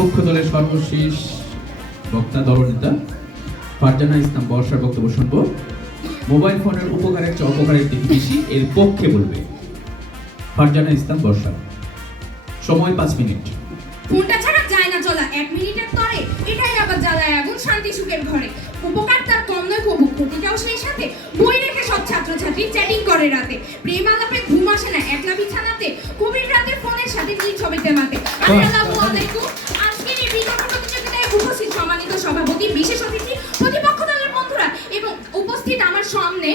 পক্ষ দলের সর্বশেষ বক্তা দলনেতা ফারজানা ইসলাম বর্ষার বক্তব্য শুনবো। মোবাইল ফোনের উপকারের চেয়ে অপকারের দিক বেশি, এর পক্ষে বলবে ফারজানা ইসলাম বর্ষা। সময় 5 মিনিট। ফোনটা ছাড়া যায় না চলা 1 মিনিটের তরে, এটাই আবার জ্বালায় আগুন শান্তি সুখের ঘরে। উপকার তার কম নয় কবু, ক্ষতিটাও সেই সাথে। বই রেখে সব ছাত্রছাত্রী চ্যাটিং করে রাতে, প্রেম আলাপে ঘুম আসে না একলা বিছানাতে, গভীর রাতে ফোনের সাথে নীল ছবিতে মাতে। আসসালামু আলাইকুম। আজকের এই বিতর্ক প্রতিযোগিতায় উপস্থিত সম্মানিত সভাপতি, বিশেষ অতিথি, প্রতিপক্ষ দলের বন্ধুরা এবং উপস্থিত আমার সামনে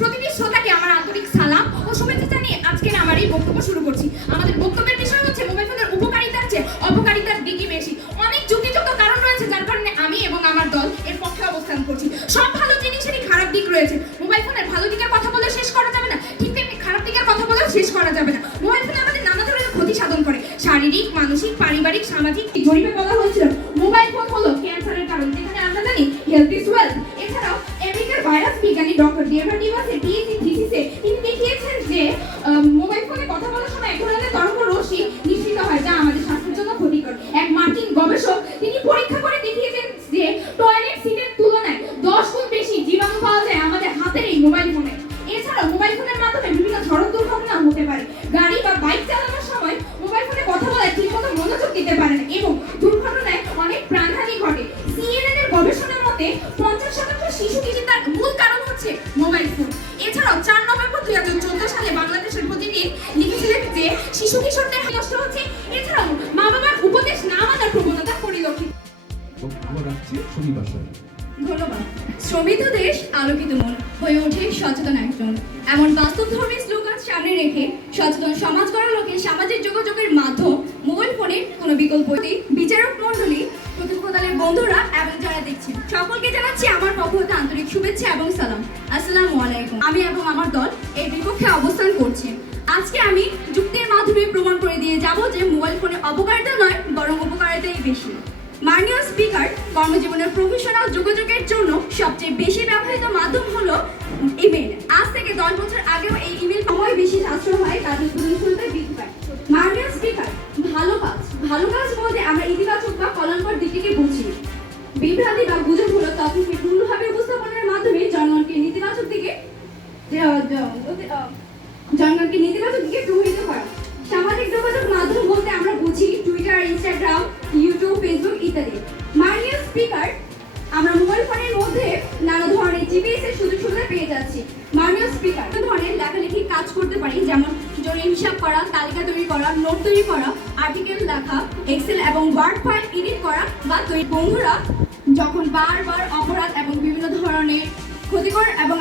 প্রতিটি শ্রোতাকে আমার আন্তরিক সালাম ও শুভেচ্ছা জানিয়ে আজকের আমার এই বক্তব্য শুরু করছি। আমাদের বক্তব্যের বিষয় হচ্ছে মোবাইল ফোনের উপকারিতার চেয়ে অপকারিতার দিকই বেশি। অনেক যুক্তিযুক্ত কারণ রয়েছে যার কারণে আমি এবং আমার দল এর পক্ষে অবস্থান করছি। সব ভালো জিনিসেরই খারাপ দিক রয়েছে। মোবাইল ফোনের ভালো দিকের কথা বলে শেষ করা যাবে না, ঠিক তেমনি খারাপ দিকের কথা বলেও শেষ করা যাবে না। মোবাইল ফোন আমাদের নানা ধরনের ক্ষতি সাধন করে, শারীরিক, মানসিক, পারিবারিক, সামাজিক। জরিপে বলা হয়েছিল মোবাইল ফোন হলো ক্যান্সারের কারণ, যেখানে আমরা জানি হেলথ ইজ ওয়েলথ। এছাড়াও আমেরিকার ভাইরাস বিজ্ঞানী ডক্টর ডেভিড ডিভাসের পিএইচডি থিসিসে তিনি দেখিয়েছেন যে মোবাইল ফোনে কথা বলার সময় এক ধরনের তরঙ্গ রশ্মি নিঃসৃত হয় যা আমাদের স্বাস্থ্যের জন্য ক্ষতিকর। এক মার্কিন গবেষক তিনি পরীক্ষা করে দেখিয়েছেন যে টয়লেট সিটের তুলনায় 10 গুণ বেশি জীবাণু পাওয়া যায় আমাদের হাতের এই মোবাইল ফোনে। এছাড়াও মোবাইল ফোনের মাধ্যমে বিভিন্ন সড়ক দুর্ঘটনা হতে পারে। গাড়ি বা বাইক চালানোর সময় মোবাইল ফোনে কথা বলায় ঠিকমতো মনোযোগ দিতে পারে না এবং দুর্ঘটনায় অনেক প্রাণহানি ঘটে। সিএনএন এর গবেষণার মতে 50% শিশু কিশোরদের মূল কারণ হচ্ছে মোবাইল ফোন। এছাড়াও 4 নভেম্বর 2014 সালে বাংলাদেশের প্রতিনিধি লিখেছিলেন যে শিশু কিশোরদের নষ্ট হচ্ছে। এছাড়াও মা বাবার উপদেশ না মানার প্রবণতা পরিলক্ষিত। ধন্যবাদ। শ্রমিত দেশ আলোকিত মন হয়ে ওঠে সচেতন একজন। এমন বাস্তবধর্মী স্লোগান সামনে রেখে সচেতন সমাজ গড়ার লক্ষ্যে সামাজিক যোগাযোগের মাধ্যম মোবাইল ফোনের কোনো বিকল্প নেই। বিচারক মণ্ডলী, প্রতিপক্ষ দলের বন্ধুরা এবং যারা দেখছেন সকলকে জানাচ্ছি আমার পক্ষ হতে আন্তরিক শুভেচ্ছা এবং সালাম। আসসালামু আলাইকুম। আমি এবং আমার দল এর বিপক্ষে অবস্থান করছি। আজকে আমি যুক্তির মাধ্যমে প্রমাণ করে দিয়ে যাব যে মোবাইল ফোনের অপকারিতা নয় বরং উপকারিতাই বেশি। মাননীয় স্পিকার, কর্মজীবনের প্রফেশনাল যোগাযোগের জন্য সবচেয়ে বেশি ব্যবহৃত মাধ্যম হলো ইমেল। আজ থেকে 10 বছর আগেও এই ইমেল সময় বেশি সাশ্রয় হয়, কাজের উৎপাদনশীলতা বৃদ্ধি পায়। মাননীয় স্পিকার, ভালো কাজ বলতে আমরা ইতিবাচক বা কল্যাণকর দিকটিকে বুঝি। বিভ্রান্তি বা গুজব হলো তথ্যকে পূর্ণভাবে উপস্থাপনের মাধ্যমে জনগণকে নেতিবাচক দিকে প্রভাবিত করা। সামাজিক যোগাযোগ মাধ্যম বলতে আমরা বুঝি টুইটার, ইনস্টাগ্রাম, ইউটিউব, ফেসবুক ইত্যাদি। মাননীয় স্পিকার, আমরা মোবাইল ফোনের মধ্যে নানা ধরনের জিপিএস এর সুযোগ সুবিধা পেয়ে যাচ্ছি। মাননীয় স্পিকার, ধরনের লেখালেখি কাজ করতে পারি, যেমন জরুরি হিসাব করা, তালিকা তৈরি করা, নোট তৈরি করা, আর্টিকেল লেখা, এক্সেল এবং ওয়ার্ড ফাইল এডিট করা বা তৈরি। বন্ধুরা যখন বারবার অপরাধ এবং বিভিন্ন ধরনের ক্ষতিকর এবং